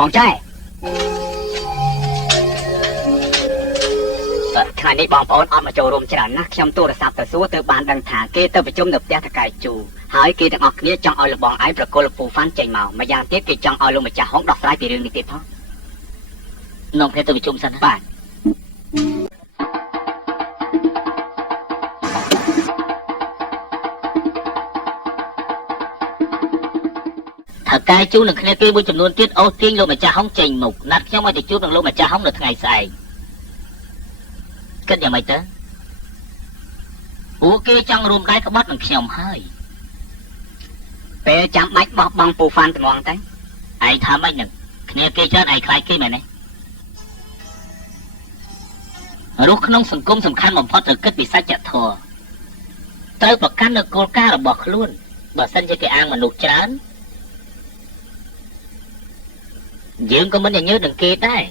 បងចែថ្ងៃនេះបងប្អូនអត់មកចូលរួមច្រើនណាស់ខ្ញុំទូរស័ព្ទទៅសួរទៅបានដឹងថាគេទៅប្រជុំនៅផ្ទះតកែជូហើយគេទាំងអស់គ្នាចង់ឲ្យលបងឯងប្រគល់ពូហ្វាន់ចេញមកម្យ៉ាងទៀតគេចង់ឲ្យលោកម្ចាស់ហងដោះស្រាយពីរឿងនេះទៀតផងនាំគ្នាទៅប្រជុំសិនណាបាទថៅកែជូនឹងគ្នាគេមួយចំនួនទៀតអូសទាញលោកម្ចាស់ហងចេញមុខណាត់ខ្ញុំឲ្យទៅជួបនឹងលោកម្ចាស់ហងនៅថ្ងៃស្អែកគិតយ៉ាងម៉េចទៅពួកគេចង់រួមដៃក្បត់នឹងខ្ញុំហើយពេលចាំបាច់បោះបង់ពូហ្វាន់ត្មងទៅឯងថាម៉េចនឹងគ្នាគេច្រើនឯងខ្លាចគេមែនទេរស់ក្នុងសង្គមសំខាន់បំផុតត្រូវគិតពីសច្ចធម៌ត្រូវប្រកាន់នូវគោលការណ៍របស់ខ្លួនបើសិនជាគេអាងមនុស្សច្រើនយើងក៏មិនញញើតនឹងគេដែរ